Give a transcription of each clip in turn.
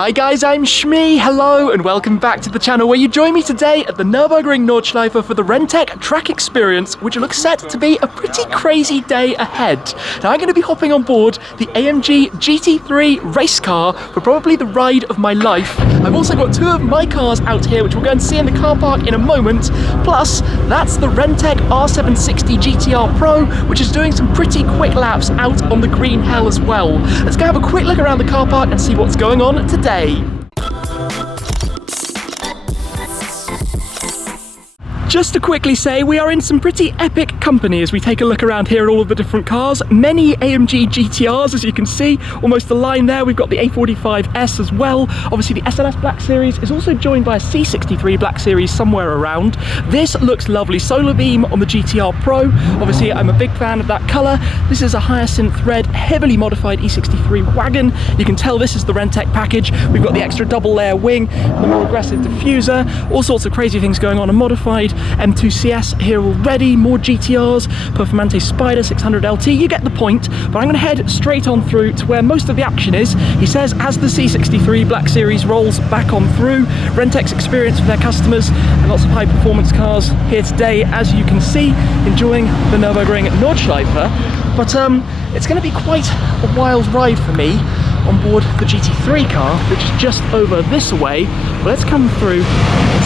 Hi guys, I'm Shmee, hello and welcome back to the channel where you join me today at the Nürburgring Nordschleife for the RENNtech Track Experience, which looks set to be a pretty crazy day ahead. Now I'm going to be hopping on board the AMG GT3 race car for probably the ride of my life. I've also got two of my cars out here which we'll go and see in the car park in a moment, plus that's the RENNtech R760 GT R Pro, which is doing some pretty quick laps out on the green hell as well. Let's go have a quick look around the car park and see what's going on today. Just to quickly say, we are in some pretty epic company as we take a look around here at all of the different cars. Many AMG GTRs, as you can see, almost the line there. We've got the A45S as well. Obviously the SLS Black Series is also joined by a C63 Black Series somewhere around. This looks lovely. Solar beam on the GTR Pro. Obviously I'm a big fan of that colour. This is a hyacinth red, heavily modified E63 wagon. You can tell this is the RENNtech package. We've got the extra double layer wing, the more aggressive diffuser, all sorts of crazy things going on, and modified M2CS here already, more GTRs, Performante Spider 600 LT, you get the point. But I'm going to head straight on through to where most of the action is. He says as the C63 Black Series rolls back on through, RENNtech's experience for their customers, and lots of high performance cars here today, as you can see, enjoying the Nürburgring Nordschleife. But it's going to be quite a wild ride for me on board the GT3 car, which is just over this way. But let's come through and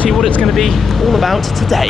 see what it's going to be all about today.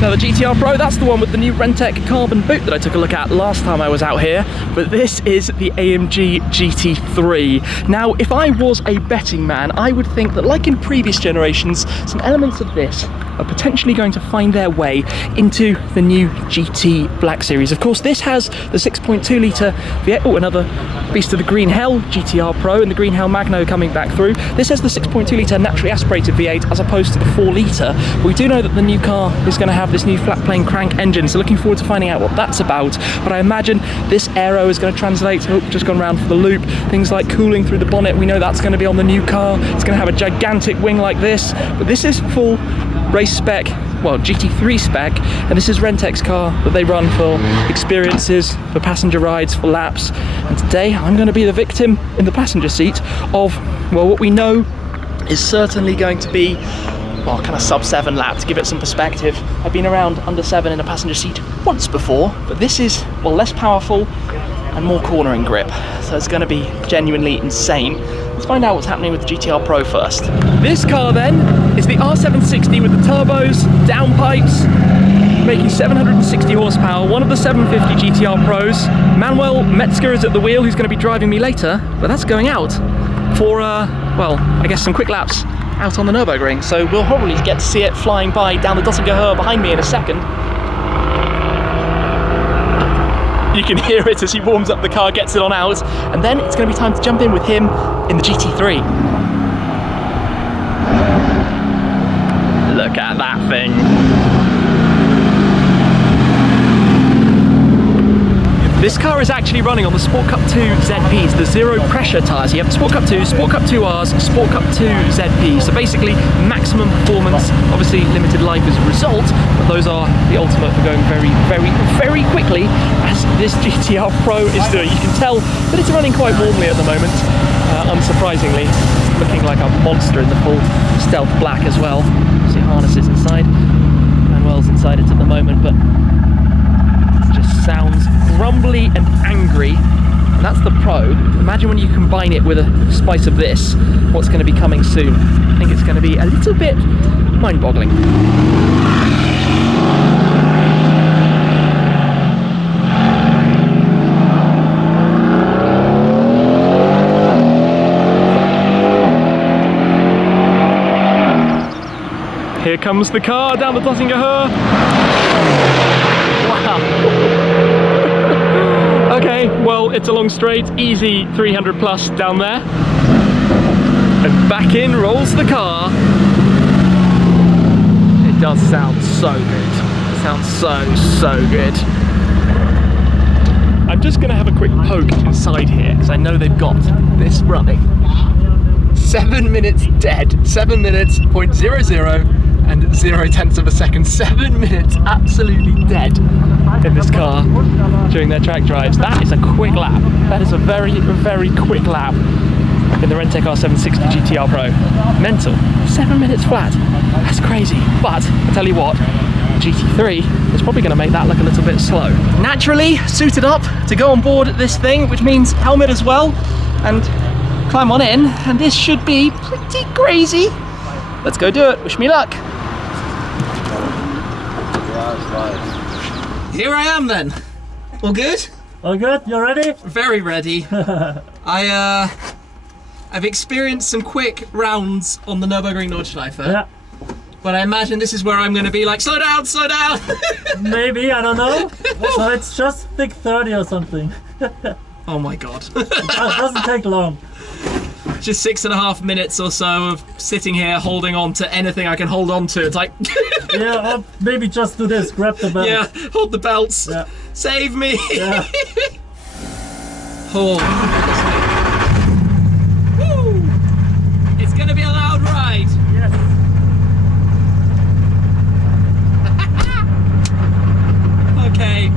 Now the GTR Pro, that's the one with the new RENNtech carbon boot that I took a look at last time I was out here, but this is the AMG GT3. Now if I was a betting man, I would think that like in previous generations, some elements of this are potentially going to find their way into the new GT Black Series. Of course this has the 6.2 litre V8, oh another beast of the Green Hell GTR Pro and the Green Hell Magno coming back through. This has the 6.2 litre naturally aspirated V8 as opposed to the 4 litre. We do know that the new car is going to have this new flat plane crank engine, so looking forward to finding out what that's about. But I imagine this aero is going to translate, oh, just gone round for the loop, things like cooling through the bonnet, we know that's going to be on the new car. It's going to have a gigantic wing like this, but this is full race spec, well GT3 spec, and this is RENNtech's car that they run for experiences, for passenger rides, for laps. And today I'm going to be the victim in the passenger seat of, well, what we know is certainly going to be, well, kind of sub-7 lap. To give it some perspective, I've been around under 7 in a passenger seat once before, but this is, well, less powerful and more cornering grip, so it's going to be genuinely insane. Let's find out what's happening with the GTR Pro first. This car then is the R760 with the turbos, downpipes, making 760 horsepower, one of the 750 GTR Pros. Manuel Metzger is at the wheel, who's going to be driving me later, but that's going out for, well, I guess some quick laps out on the Nürburgring, so we'll probably get to see it flying by down the Dottinger behind me in a second. You can hear it as he warms up the car, gets it on out, and then it's going to be time to jump in with him in the GT3. Look at that thing. This car is actually running on the Sport Cup 2 ZPs, the zero pressure tyres. You have the Sport Cup 2, Sport Cup 2Rs, Sport Cup 2 ZP. So basically maximum performance, obviously limited life as a result, but those are the ultimate for going very, very, very quickly, as this GTR Pro is doing. You can tell that it's running quite warmly at the moment, unsurprisingly. Looking like a monster in the full stealth black as well. See harnesses inside, Manuel's inside it at the moment, but sounds grumbly and angry, and that's the Pro. Imagine when you combine it with a spice of this, what's going to be coming soon. I think it's going to be a little bit mind-boggling. Here comes the car down the Dottinger. Wow. Okay, well, it's a long straight, easy 300 plus down there. And back in rolls the car. It does sound so good. It sounds so good. I'm just gonna have a quick poke inside here, because I know they've got this running. 7 minutes dead. 7 minutes, 0.00. And 0.1 of a second, 7 minutes absolutely dead in this car during their track drives. That is a quick lap. That is a very, very quick lap in the the RENNtech R760 GT R Pro. Mental. 7 minutes flat. That's crazy. But I tell you what, GT3 is probably going to make that look a little bit slow. Naturally suited up to go on board this thing, which means helmet as well, and climb on in, and this should be pretty crazy. Let's go do it. Wish me luck. Here I am then. All good? All good? You ready? Very ready. I've experienced some quick rounds on the Nürburgring Nordschleife. Yeah. But I imagine this is where I'm going to be like, slow down, slow down. Maybe, I don't know. So it's just thick 30 or something. Oh my god. It doesn't take long. Just 6.5 minutes or so of sitting here holding on to anything I can hold on to. It's like... Yeah, or maybe just do this, grab the belt. Yeah, hold the belts. Yeah. Save me. Yeah. Oh. Woo. It's going to be a loud ride. Yes. Okay.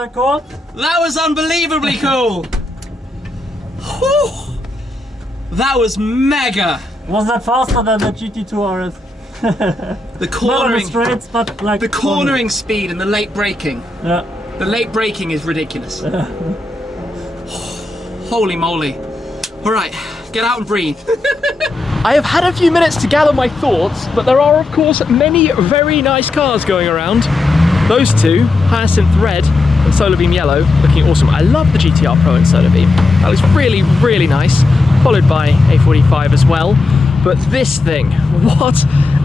that cool? That was unbelievably cool. Whew. That was mega. Was that faster than the GT2 RS? The cornering, not on the straights, but like the cornering speed and the late braking. Yeah. The late braking is ridiculous. Holy moly. All right, get out and breathe. I have had a few minutes to gather my thoughts, but there are of course many very nice cars going around. Those two, Hyacinth Red and Solar Beam Yellow, looking awesome. I love the GT R Pro and Solar Beam. That looks really, really nice. Followed by A45 as well. But this thing, what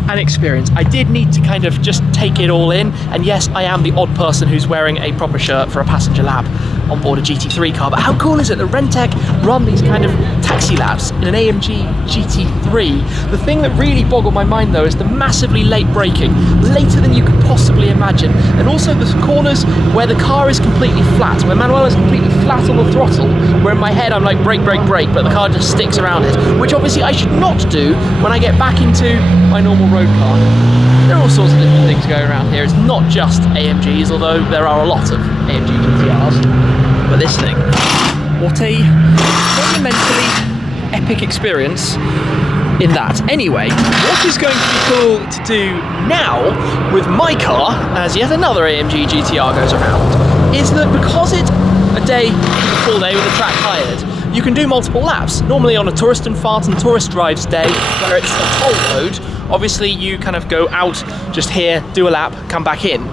an experience. I did need to kind of just take it all in. And yes, I am the odd person who's wearing a proper shirt for a passenger lab on board a GT3 car. But how cool is it that RENNtech run these kind of taxi labs in an AMG GT3? The thing that really boggled my mind though is the massively late braking, later than you could possibly imagine. And also the corners where the car is completely flat, where Manuel is completely flat on the throttle, where in my head I'm like brake, brake, brake, but the car just sticks around it, which obviously I should not do when I get back into my normal road car. There are all sorts of different things going around here. It's not just AMGs, although there are a lot of AMG GTRs. But this thing, what a monumentally epic experience in that. Anyway, what is going to be cool to do now with my car, as yet another AMG GTR goes around, is that because it's a day, a full day with the track hired, you can do multiple laps. Normally on a tourist and fart and tourist drives day, where it's a toll road, obviously you kind of go out just here, do a lap, come back in.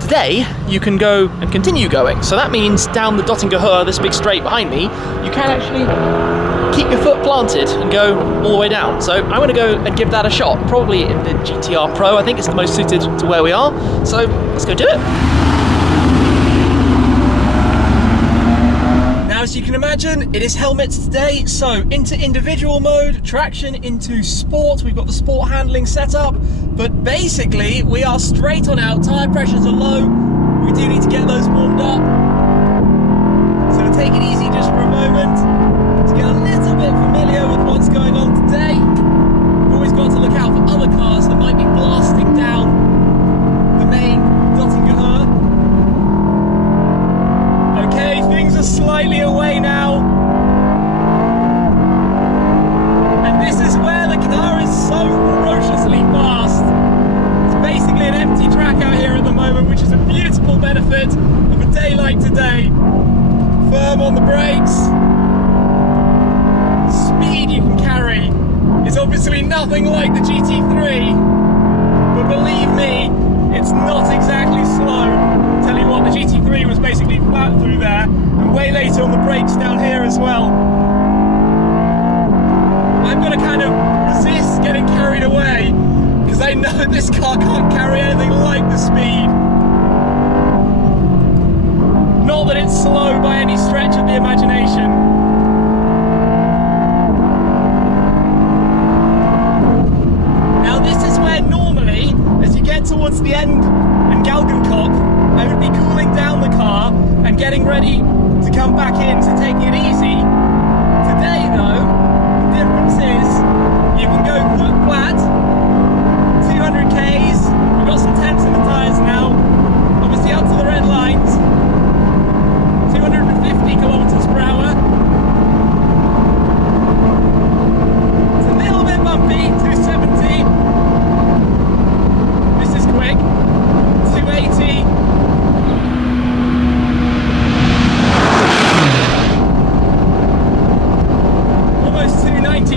Today, you can go and continue going. So that means down the Dottinger Höhe, this big straight behind me, you can actually keep your foot planted and go all the way down. So I'm going to go and give that a shot, probably in the GT R Pro. I think it's the most suited to where we are. So let's go do it. As you can imagine, it is helmets today, so into individual mode, traction into sport, we've got the sport handling set up, but basically we are straight on out, tyre pressures are low, we do need to get those warmed up, so we'll take it easy just for a moment, to get a little bit familiar with what's going on today. We've always got to look out for other cars that might be blasting down the main Dottinger Höhe. Okay, things are slightly away now. And this is where the car is so ferociously fast. It's basically an empty track out here at the moment, which is a beautiful benefit of a day like today. Firm on the brakes. Speed you can carry is obviously nothing like the GT3, but believe me, it's not exactly slow. Tell you what, the GT3 was basically flat through there, and way later on the brakes down here as well. I'm going to kind of resist getting carried away, because I know this car can't carry anything like the speed. Not that it's slow by any stretch of the imagination. Now this is where normally, as you get towards the end in Galgenkopf, I would be cooling down the car and getting ready to come back in to take it easy. Today though, the difference is you can go foot flat, 200 Ks, we've got some temps in the tyres now, obviously up to the red lines, 250 kilometers per hour. It's a little bit bumpy, 270. This is quick, 280.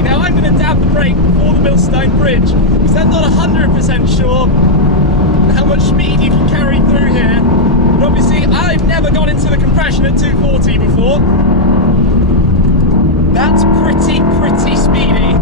Now I'm going to dab the brake before the Millstone Bridge, because I'm not 100% sure how much speed you can carry through here. But obviously I've never gone into the compression at 240 before. That's pretty speedy.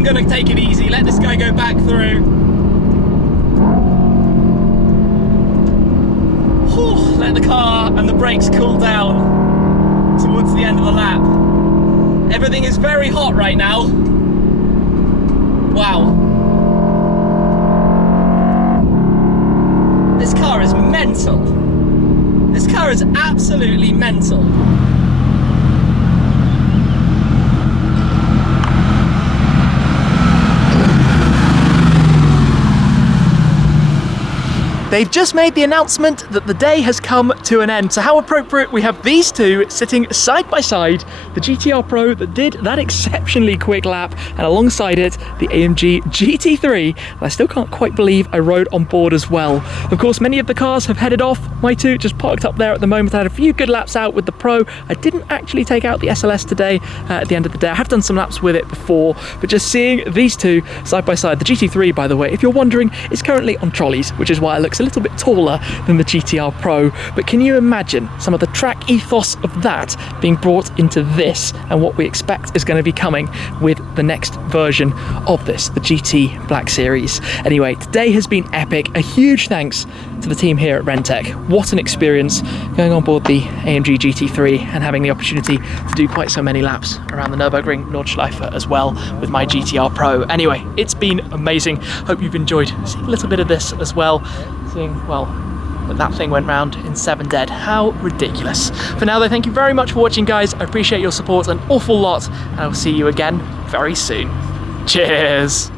I'm gonna take it easy, let this guy go back through. Whew, let the car and the brakes cool down towards the end of the lap. Everything is very hot right now. Wow. This car is mental. This car is absolutely mental. They've just made the announcement that the day has come to an end. So how appropriate we have these two sitting side by side, the GT R Pro that did that exceptionally quick lap, and alongside it, the AMG GT3 that I still can't quite believe I rode on board as well. Of course, many of the cars have headed off. My two just parked up there at the moment. I had a few good laps out with the Pro. I didn't actually take out the SLS today at the end of the day. I have done some laps with it before, but just seeing these two side by side, the GT3, by the way, if you're wondering, is currently on trolleys, which is why it looks a little bit taller than the GT R Pro. But can you imagine some of the track ethos of that being brought into this and what we expect is going to be coming with the next version of this, the GT Black Series. Anyway, today has been epic. A huge thanks to the team here at RENNtech. What an experience going on board the AMG GT3 and having the opportunity to do quite so many laps around the Nürburgring Nordschleife as well with my GT R Pro. Anyway, it's been amazing. Hope you've enjoyed seeing a little bit of this as well. Seeing, well, that thing went round in 7 dead. How ridiculous. For now though, thank you very much for watching, guys. I appreciate your support an awful lot, and I will see you again very soon. Cheers.